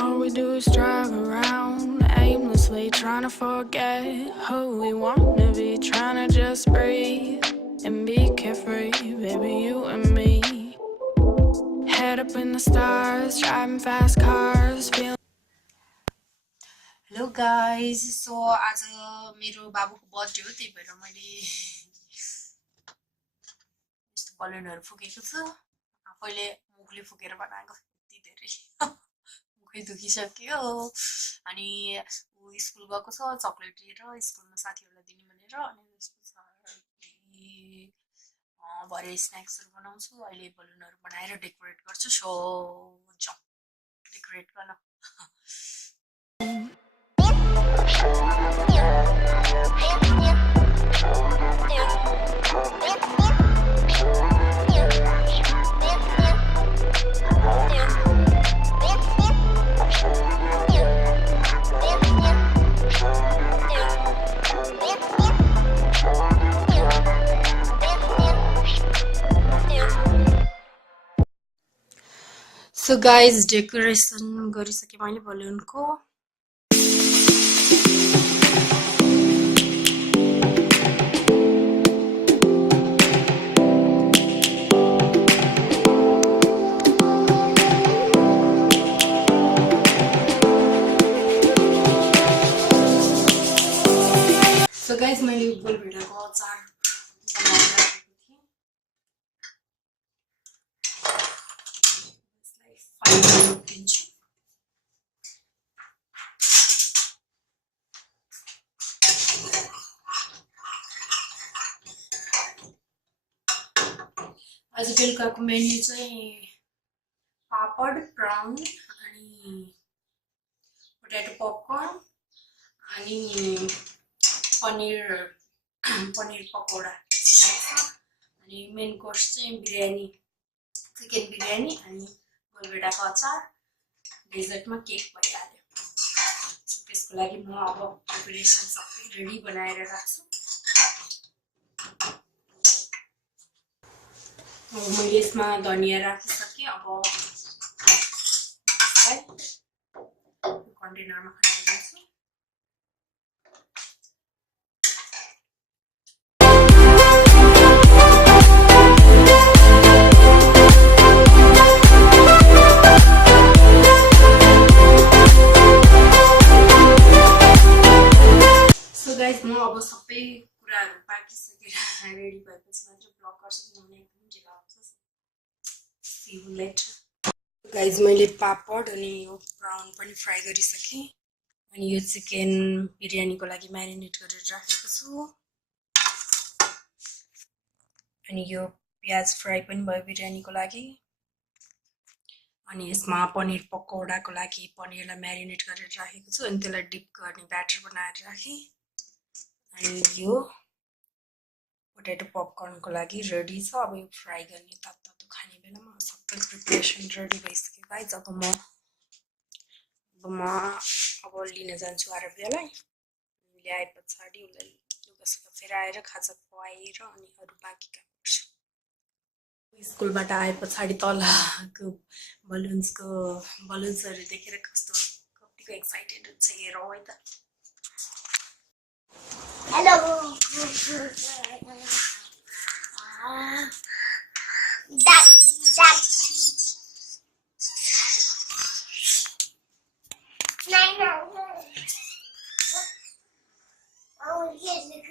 All we do is drive around aimlessly, trying to forget who we want to be, trying to just breathe and be carefree, baby, you and me. Head up in the stars, driving fast cars, feeling. Hello guys, so आज मेरो बाबुको birthday हो, त्यही भएर मैले यस्तो बलुनहरु फुकेको छु। आफैले मुखले फुकेर बनाएको, यति धेरै मुखै दुखिसक्यो। अनि उ स्कुल गएको छ, चकलेट लिएर स्कुलमा साथीहरुलाई दिने भनेर। अनि त्यसपछि भरे स्न्याक्सहरु बनाउँछु। अहिले बलुनहरु बनाएर डेकोरेट गर्छु। सो जाऊ डेकोरेट गर्न। So guys, decoration गरिसके मैले बलुनको। So guys, मैले गोलभेडाको अचार बनाएर आज बेलुकाको मेन्यु चाहिँ पापड, प्राउन अनि पोटेटो पपकर्न अनि पनीर पकौडा अनि मेन कोर्स चाहिँ बिरयानी, चिकन बिरयानी अनि गोलभेडाको अचार। डेजर्टमा केक भइहाल्यो। त्यसको लागि म अब प्रिपरेसन सबै रेडी बनाएर राख्छु। अब मैले यसमा धनिया राखिसकेँ। अब यसलाई कन्टेनरमा खनाइदिन्छु। म अब सबै कुराहरु पाकिसकेर रेडी भएपछि मात्र ब्लग गर्छु, किनभने एकदम ढिला हुन्छ। See you later. गाइज मैले पापड अनि यो ब्राउन पनि फ्राई गरिसकेँ। अनि यो चिकन बिरयानीको लागि म्यारिनेट गरेर राखेको छु। अनि यो प्याज फ्राई पनि भयो बिरयानीको लागि। अनि यसमा पनीर पकौडाको लागि पनीरलाई म्यारिनेट गरेर राखेको छु। अनि त्यसलाई डिप गर्ने ब्याटर बनाएर राखेँ। अनि यो पोटेटो पपकर्नको लागि रेडी छ। अब यो फ्राई गर्ने तातो खाने बेलामा सबै प्रिपरेसन रेडी भइसक्यो गाइज। अब म लिन जान्छु आरव्यलाई। ल्याए पछाडि उसलाई लुगासुगा फेराएर खाजा खुवाएर अनि अरू बाँकी काम गर्छु। स्कुलबाट आए पछाडि तलको बलुन्सहरू देखेर कस्तो कतिको एक्साइटेड हुन्छ हेरौँ है त। Hello. That. No. Oh, yes, look.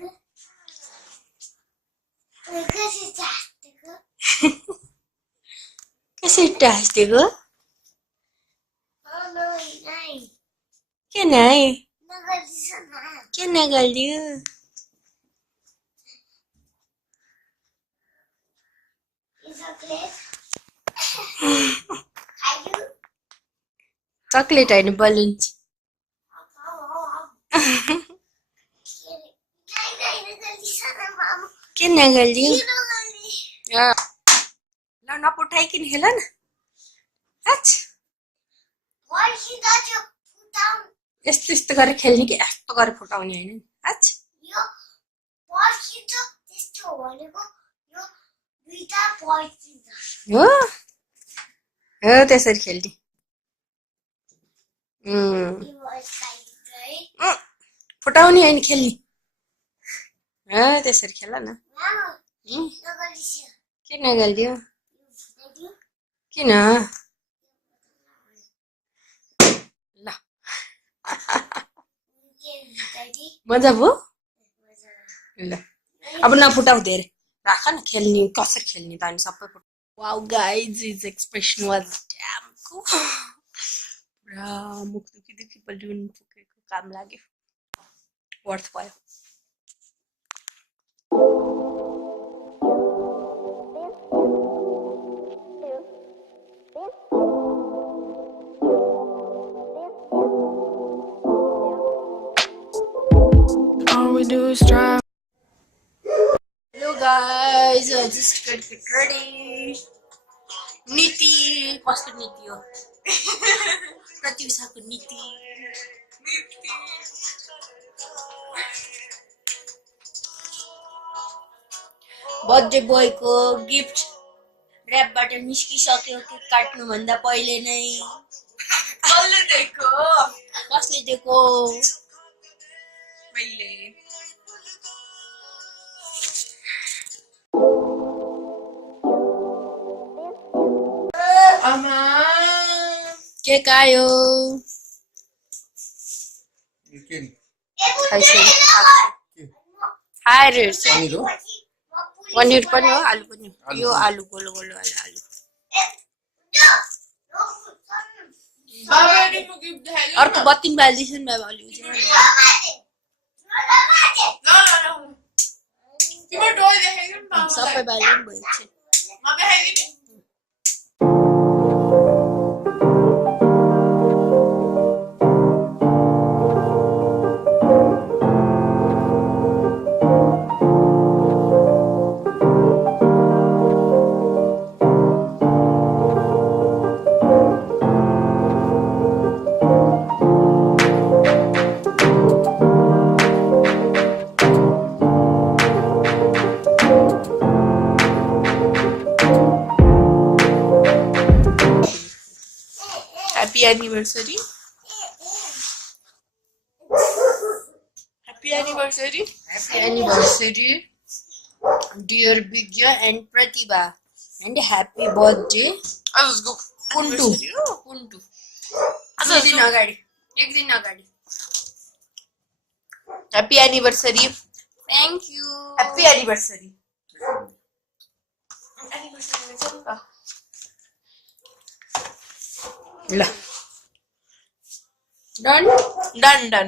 Look at that. Kasi taas, diba? Oh, no, nai. Kya nai? Nagali sana. Kya nagali? Chocolate. Are you? Chocolate and balloons. Kya nagali? ल नपठाइकिन खेल न। यस्तो गरेर खेल्ने कि यस्तो गरेर फुटाउने होइन। दुईटा पर्छ हो हो त्यसरी खेल्ने फुटाउने होइन खेल्ने हो त्यसरी खेल न किन गल्दियो किन ल मजा भयो ल अब नफुटाउ धेरै राख न खेल्ने कसरी खेल्ने त अनि सबै wow guys is expression was damn कु पुरा मुख दुखी दुखी बलुन फुकेको काम लाग्यो वर्थ भयो All we do is try. Hello guys, I just got get ready. Niti, कसको नीति हो? प्रतिभाको नीति. बर्थडे बोय को गिफ्ट र्यापबाट निस्किसक्यो केक काट्नु भन्दा पहिले नै. कसले दिएको? कसले दिएको? मैले. आमा केक आयो पनिर पनि हो आलु पनि हो यो आलु गोलो गोलो वाला आलु अर्को बत्तीन बाल्दैछ नि बाबा अलि सबै बाल्यो नि भयो एकछिन Happy anniversary. Happy anniversary. Happy anniversary, dear Bigya and Prateeva. And happy birthday. Let's go. Puntu. Puntu. एक दिन अगाडि. Happy anniversary. Thank you. Happy anniversary. ल डन डन डन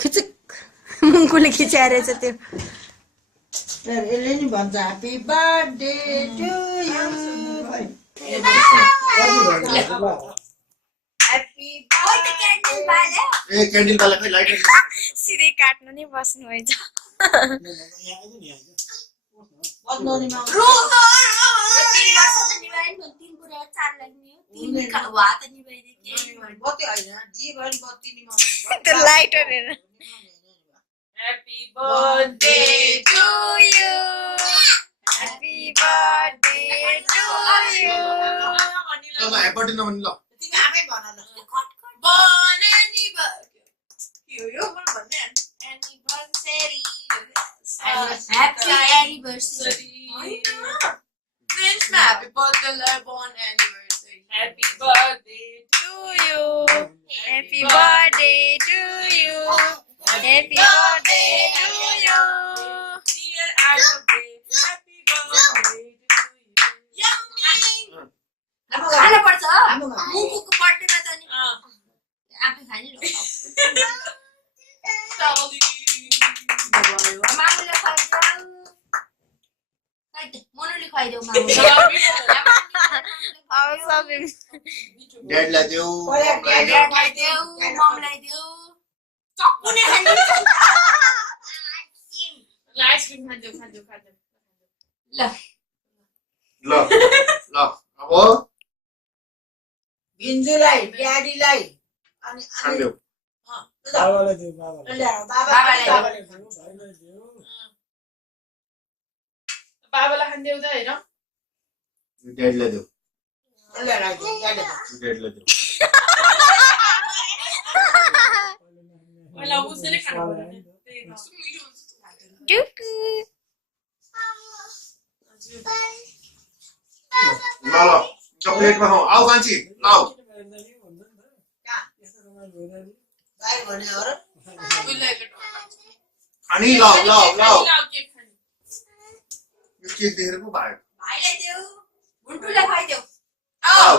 खिचिक मुङ्कुले खिचाएर चाहिँ त्यो यसले नि भन्छ happy birthday to you candle बाले खै लाइट सिधै काट्नु नि बस्नु भएछ त्यो लाइटर हेर Happy birthday to you. Happy birthday to you. ल ह्यापी बर्थडे नभन्नु ल तिमी आफै भन न Happy anniversary. Happy birthday, born anniversary. Happy birthday to you. Happy birthday to you. Happy birthday to you. Dear Aaravya, happy birthday to you. खाना पर्छ मुकुको birthday मा त नि आफै खानी ल मामुले खाइदेऊ मनोले खाइदेऊ मामुले अब सब ड्याडलाई देऊ ड्याडलाई देऊ ममलाई देऊ चक्कुने खाने आइसक्रिम खाइदेऊ ल ल ल अब भिन्जुलाई ड्याडीलाई अनि खान्देऊ बाबालाई बाबालाई खान देऊ त हैन ड्याडीलाई देऊ मलाई उसले खानु ल चकलेटमा खाऊ आऊ कान्छी ल खानी ल ल ल यो केक देखेर पो भयो भाइलाई देऊ गुन्टुलाई खुवाइदेऊ आऊ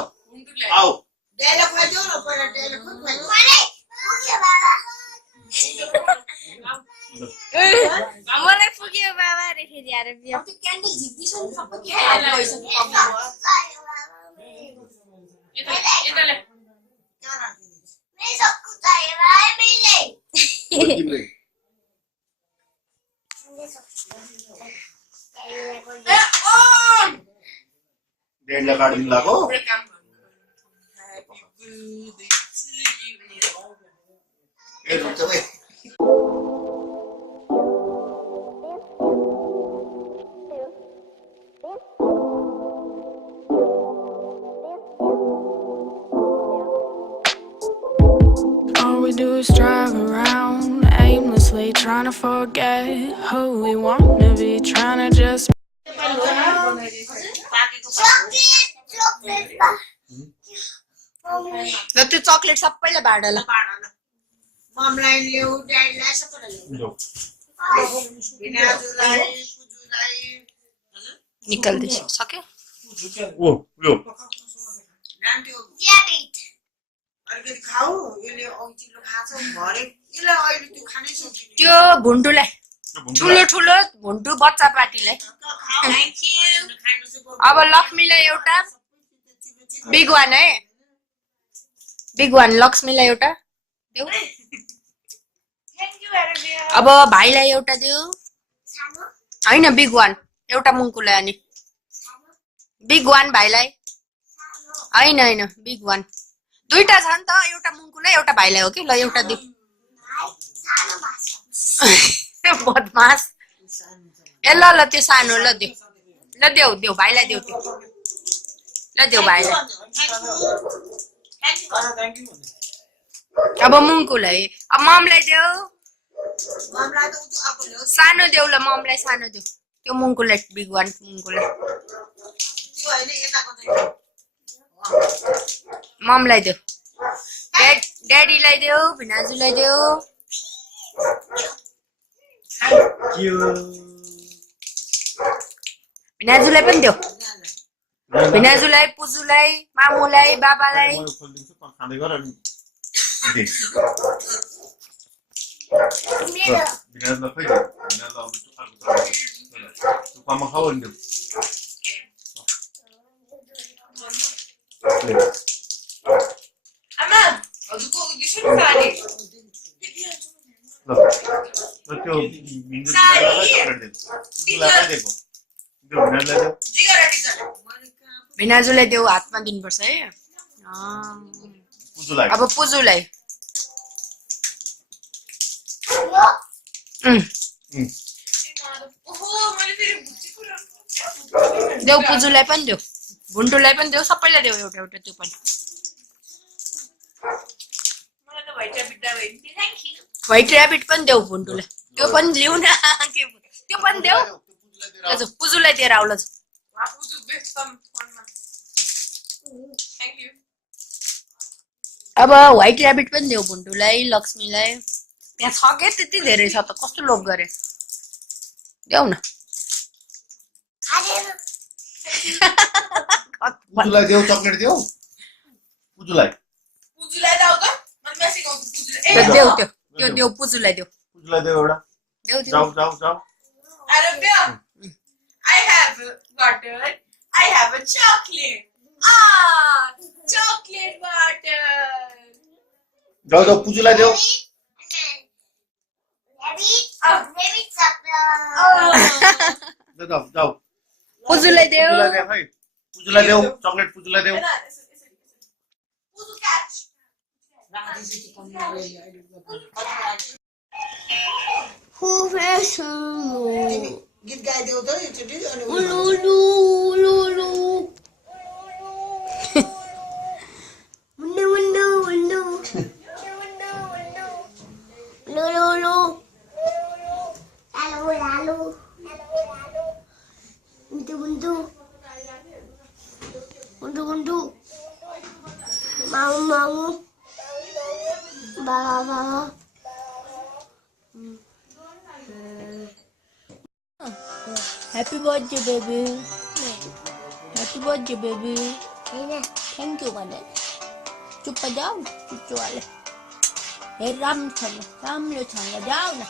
आऊ डेलो खुवाइदेऊ न पहिला डेलो खुवाइदेऊ मलाई पुग्यो बाबा रे फेरि आरव्य त्यो क्यान्डल झिक्दिछ नि सबै खाएर गइसक्यो यता ले तिम्रै ड्याडीलाई काटिदिनु लाग्यो ए रुन्छ बे All we do is drive around aimlessly, trying to forget who we wanna be, trying to just. ल त्यो चकलेट सबैलाई बाँड ल ममलाई ल्याऊ ड्याडीलाई सबैलाई ल्याऊ भिनाजुलाई पुजुलाई निकाल्दैछ सक्यो ओ यो नाम त्यो अलिकति खाऊ यसले औचिलो खान्छ भरे यसलाई अहिले त्यो खानै सक्दिन त्यो भुन्टुलाई ठुलो ठुलो भुन्टु बच्चा पार्टीलाई अब लक्ष्मीलाई एउटा बिग वान है बिग वान लक्ष्मीलाई एउटा देऊ अब भाइलाई एउटा देऊ होइन बिग वान एउटा मुङ्कुलाई अनि बिग वान भाइलाई होइन होइन बिग वान दुईटा छ नि त एउटा मुङ्कुलाई एउटा भाइलाई हो कि ल एउटा देऊ बदमास ए ल ल त्यो सानो ल देऊ ल देऊ देऊ भाइलाई देऊ त्यो ल देऊ भाइलाई अब मुङ्कुलाई अब ममलाई देऊ ममलाई त उ अब ल्याऊ सानो देऊ ल ममलाई सानो देऊ त्यो मुङ्कुलाई बिग वान मुङ्कुलाई त्यो हैन यताको चाहिँ ममलाई देऊ ड्याडीलाई देऊ भिनाजुलाई देऊ भिनाजुलाई पनि देऊ भिनाजुलाई पुजुलाई मामुलाई बाबालाई खाँदै गर अनि भिनाजलाई खै भिनाजलाई अब चुक्पामा खाऊ अनि आमा हजुरको दिसो नि साडी ल त्यो भिनाजुलाई देऊ हातमा दिनुपर्छ है अब पुजुलाई देऊ पुजुलाई पनि देऊ भुन्टुलाई पनि देऊ सबैलाई देऊ एउटा एउटा त्यो पनि व्हाइट ऱ्याबिट पनि देऊ भुन्टुलाई त्यो पनि लिऊ न त्यो पनि देऊ हजुर पुजुलाई दिएर आउल अब व्हाइट ऱ्याबिट पनि देऊ भुन्टुलाई लक्ष्मीलाई त्यहाँ छ के त्यति धेरै छ त कस्तो लोभ गरे देऊ न पुजुलाई देऊ चकलेट देऊ पुजुलाई दाउ त मैले मेसेज गर्छु पुजुलाई देऊ त्यो देऊ पुजुलाई देऊ पुजुलाई देऊ एउटा देऊ जाऊ जाऊ जाऊ Aaravya, I have water. I have a chocolate. Chocolate water. जाऊ जाऊ पुजुलाई देऊ जाऊ जाऊ पुजुलाई देऊ पुजुलाई देऊ चकलेट पुजुलाई देऊ Puju catch. तिमी गीत गाइदेऊ त एकचोटि अनि Happy birthday, baby. Happy birthday, baby. Thank you, mother. चुप जाओ चुप वाले हे राम लो छांगा जाओ ना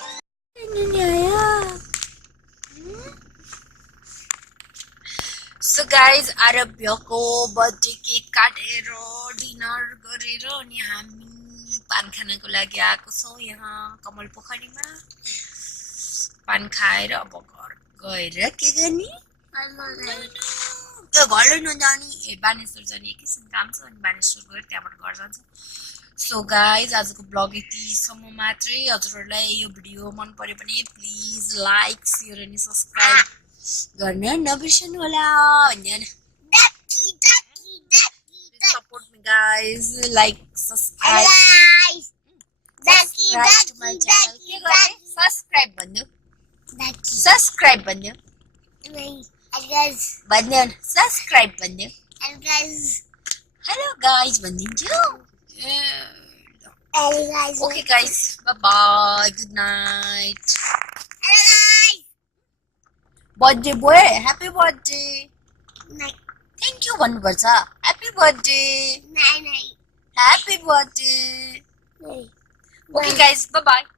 सो गाइज आरभ्यको बर्थडे केक काटेर डिनर गरेर अनि हामी पान खानको लागि आएको छौँ यहाँ कमल पोखरीमा पान खाएर अब घर गएर के गर्ने घरै नजाने बानेश्वर जाने एकैछिन काम छ अनि बानेश्वर गएर त्यहाँबाट घर जान्छ सो गाइज आजको ब्लग यतिसम्म मात्रै हजुरहरूलाई यो भिडियो मन पर्यो भने प्लिज लाइक सेयर अनि सब्सक्राइब गर्न नबिर्सनु होला support me guys like subscribe to my channel के गर्ने सब्सक्राइब भन्नु भन्नु सब्सक्राइब भन्नु हेलो गाइज भनिदिन्छु okay guys bye bye good night birthday boy happy birthday thank you भन्नुपर्छ happy birthday happy birthday okay guys bye by